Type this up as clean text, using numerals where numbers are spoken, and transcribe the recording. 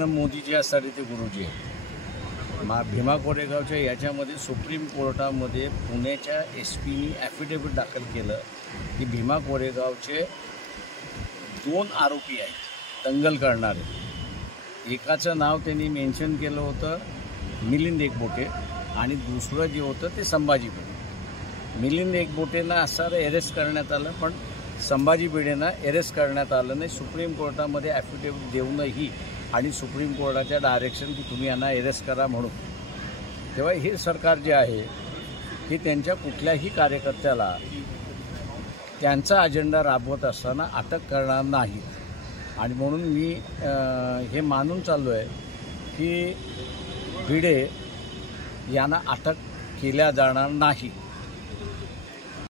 नरेंद्र मोदीजी असणारे ते गुरुजी आहेत। भीमा कोरेगावच्या याच्यामध्ये सुप्रीम कोर्टामध्ये पुण्याच्या SP ॲफिडेव्हिट दाखल केलं की भीमा कोरेगावचे 2 आरोपी आहेत दंगल करणारे। एकाचं नाव त्यांनी मेन्शन केलं होतं मिलिंद एकबोटे आणि दुसरं जे होतं ते संभाजी भिडे। मिलिंद एकबोटेंना असं अरेस्ट करण्यात आलं, पण संभाजी भिडेंना अरेस्ट करण्यात आलं नाही। सुप्रीम कोर्टामध्ये ॲफिडेव्हिट देऊनही आणि सुप्रीम कोर्टाच्या डायरेक्शन की तुम्ही यांना अरेस्ट करा म्हणून। तेव्हा हे सरकार जे आहे की त्यांच्या कुठल्याही कार्यकर्त्याला त्यांचा अजेंडा राबवत असताना अटक करणार नाही। आणि म्हणून मी हे मानून चाललो आहे की भिडे यांना अटक केल्या जाणार नाही।